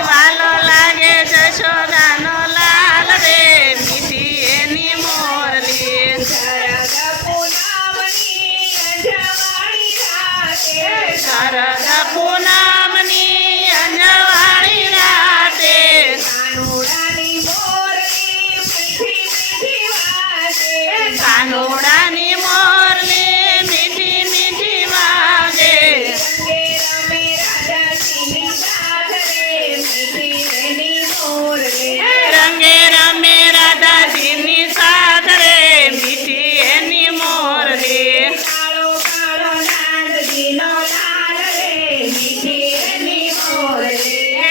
વાલો લાગે જશોદાનો લાલ રે મીઠી એની મોરલી શરદ પૂનમની અંજવાળી રાતે કાનુડાની મોરલી મીઠી મીઠી વાગે રંગે રમે રાધાજીની સાથ રે મીઠી એની મોરલી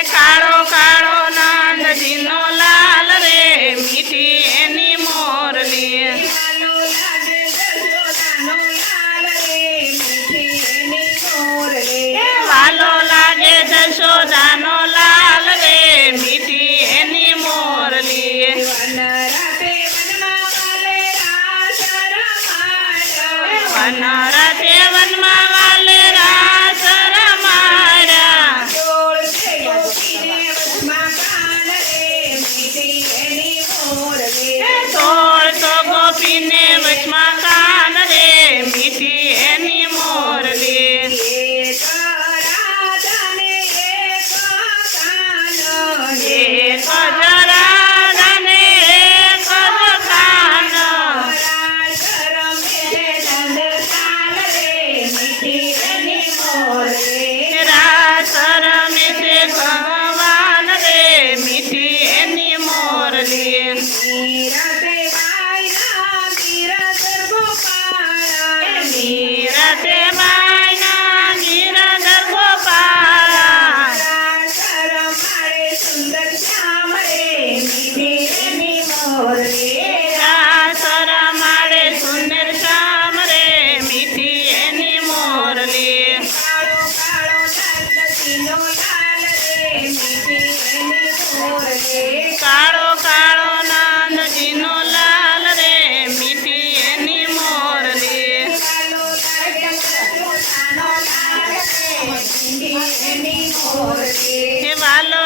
કાળો કાળો નાંદજીનો લાલ રે મીઠી એની મોરલી વાલો લાગે જશોદાનો લાલ રે મીઠી એની મોરલી વનરતે વનમાં વાલે રાસ રમાડ્યા તોળતો ગોપીને વચમાં કાન રે મીઠી એની મોરલી એક જરાને એક જ કાન રાસ રમે છે ભગવાન રે મીઠી એની મોરલી નીરતે બાયના ગિરધર ગોપાળા રાસ રમાડે સુંદર શ્યામ રે મીઠી એની મોરલી કાળો કાળો નાંદજીનો લાલ રે મીઠી એની મોરલી વાલો